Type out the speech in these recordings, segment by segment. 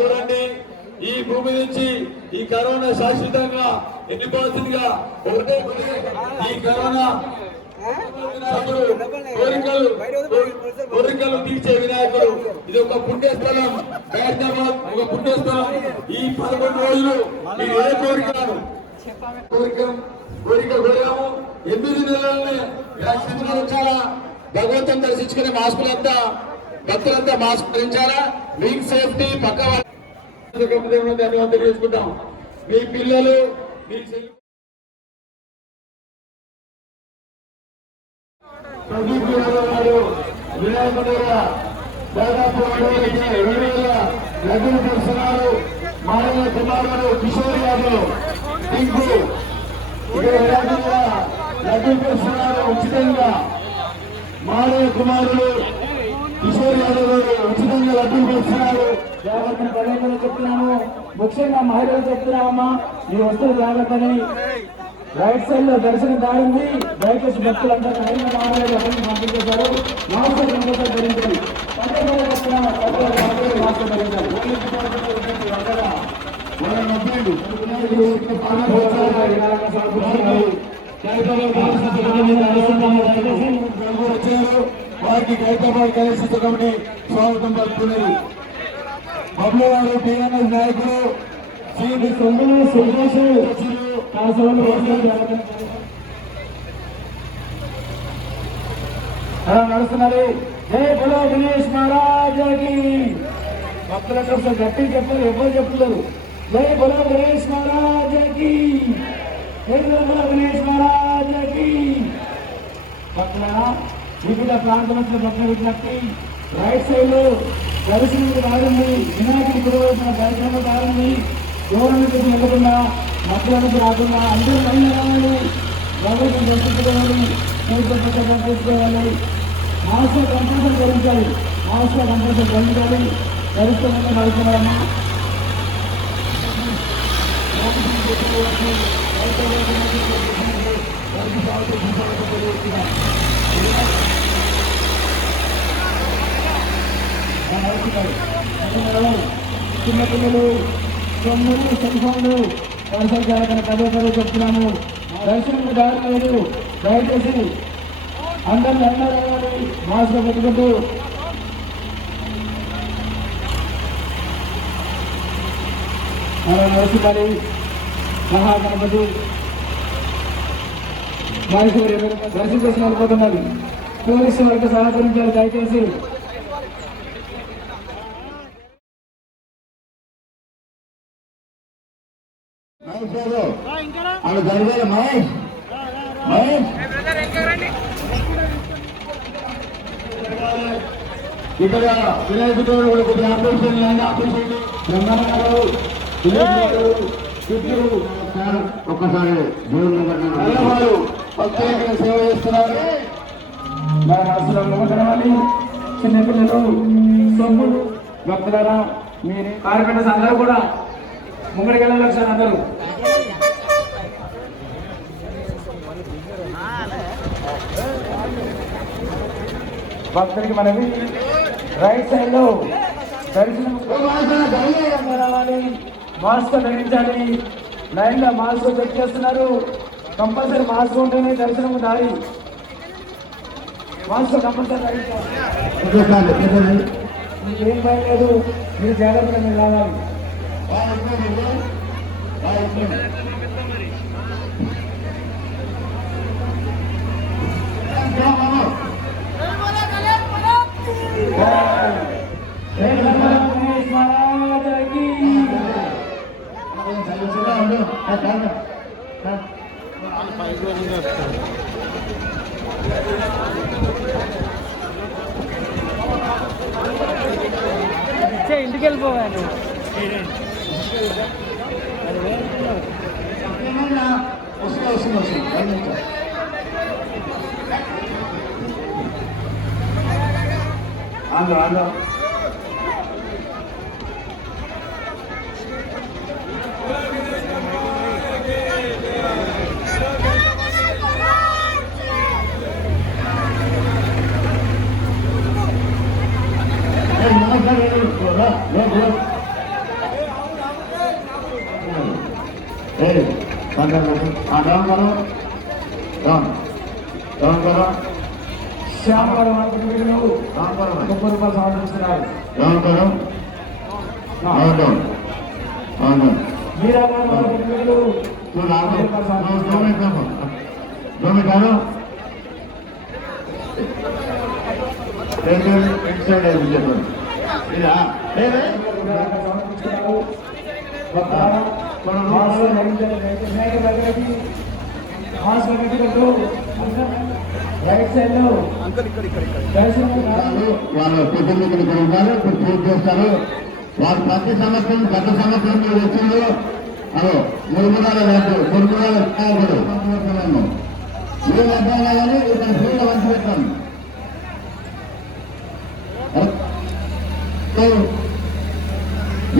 కోరండి. ఈ భూమి నుంచి ఈ కరోనా శాశ్వతంగా వెళ్ళిపోతుందిగా ఒకటే ఈ కరోనా కోరికలు తీర్చే వినాయకుడు. ఇది ఒక పుణ్యస్థలం, హైదరాబాద్ ఒక పుణ్యస్థలం. ఈ 11 రోజులు మీరు ఏ కోరికలను కోరిక కోరాము. 8 నెలలని వ్యాక్సిన్ వచ్చారా, భగవంతుని దర్శించుకునే మాస్కులంతా భక్తులంతా మాస్క్ ధరించారా. మీకు సేఫ్టీ పక్క ధన్యవాదాలు తెలియజేసుకుంటాం. మీ పిల్లలు మీ ప్రదీప్ యాదవ్ గారు వినాయకుడు దాదాపు 2,000 లడ్డూలు దర్శనాలు. మానవ కుమారుడు కిషోర్ యాదవ్ టింకు లడ్డూ దర్శనాలు ఉచితంగా. మానవ కుమారుడు కిషోర్ యాదవ్ గారు ఉచితంగా లడ్డూలు దర్శనాలు. జాగ్రత్తని పర్యటన చెప్తున్నాము. ముఖ్యంగా మహిళలు చెప్తున్నామమ్మా, ఈ వస్తువులు జాగ్రత్తని. రైట్ సైడ్ లో దర్శనం దారింది. దయచేసి భక్తులందరూ అయిన మామూలు పంపించేశారు. మాస్క్ ధరించాలి. మాస్క్ ధరించాలి. వారికి హైదరాబాద్ కళాశాల కమిటీ స్వాగతం పలుకుతున్నది. బబ్లు గారు టీఆర్ఎస్ నాయకులు శ్రీ సొమ్ములు సురేష్ నడుస్తున్నారు. జై బలో గణేష్ మహారాజాకి. భక్తుల కోసం గట్టి చెప్తారు, ఎవరు చెప్తున్నారు. జై బలో గణేష్ మహారాజాకి, జై బలో గణేష్ మహారాజాకి. భక్తుల వివిధ ప్రాంతం వచ్చిన భక్తుల విజ్ఞప్తి. రైట్ సైడ్ లో దర్శనం దారుంది. వినాయకుడి పురోగతి కార్యక్రమం దారుంది. దూరం నుంచి వెళ్ళకుండా మధ్య నుంచి రాకుండా అందరూ లైన్ రావాలి. ప్రభుత్వం దర్శించుకోవాలి. చేసుకోవాలి. మాస్క్ కంపల్సరీ ధరించాలి. మాస్క్ కంపల్సరీ ధరించాలి. ధరిస్తున్న నడుస్తున్నారమ్మా. చిన్నపిల్లలు తొమ్మిది సెల్ఫోన్లు కన్సల్ట్ చేయాలని పదే చెప్తున్నాము. దర్శనం దారి లేదు. దయచేసి అందరినీ అన్నారు మాస్క్ పెట్టుకుంటూ నరసింహాలి మహాగణపతి మహేశ్వరి దర్శనం చేసి వెళ్ళిపోతున్నారు. పోలీసు వారికి సహకరించాలి దయచేసి. అలా జరగాలి మహేష్. మహేష్ ఇక్కడ వినాయకుడు కొద్దిగా ఆపరేషన్ ఒక్కసారి దేవుడు ప్రత్యేకంగా సేవ చేస్తున్నారు. చిన్నపిల్లలు సొమ్ములు భక్తులారా మీరు కార్పెంటర్స్ అందరూ కూడా ముంగడికి వెళ్ళాలి. సార్ అందరూ భక్తులకి మనవి రైట్ సైడ్ లో దర్శనం రావాలి. మాస్క్ ధరించాలి. లైన్ లో మాస్క్ చెక్ చేస్తున్నారు. కంపల్సరీ మాస్క్ ఉంటేనే దర్శనం దారి. మాస్క్ కంపల్సరీ మీకు ఏం భయం లేదు. మీరు జాగ్రత్తగా మీరు రావాలి. ఇంటికి వెళ్ళిపోవాలి. ఆంధ్ర డౌన్ करो డౌన్ డౌన్ करो శ్యామ్ గారు మార్కెట్ డౌన్ करो 30 రూపాయలు సమర్పిస్తున్నారు. డౌన్ करो డౌన్ డౌన్ డౌన్ మీరా గారు మార్కెట్ तो लागो दो मिनट करो इनसाइड है मुझे पर इधर ए సమర్పిస్తున్నారు. ఒక హాస్టల్ రైట్ సైడ్ లో వాళ్ళు కుటుంబీకులు ఇక్కడ ఉన్నారు ఇప్పుడు పూర్తి చేస్తారు వారు ప్రతి సంవత్సరం గత సంవత్సరంలో వచ్చిందో అదో మురుగురాల రైతు మురుగురాల నాయకుడు మీరు అర్థం కాదని ఇక్కడ ఫీల్డ్ వంచి పెట్టాను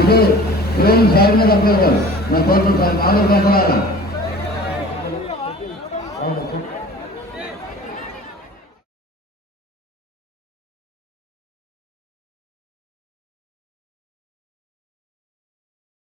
ఇది ట్రైన్ సైడ్ మీద అప్లై గారు నా కోర్టు సార్ నాలుగు గంటల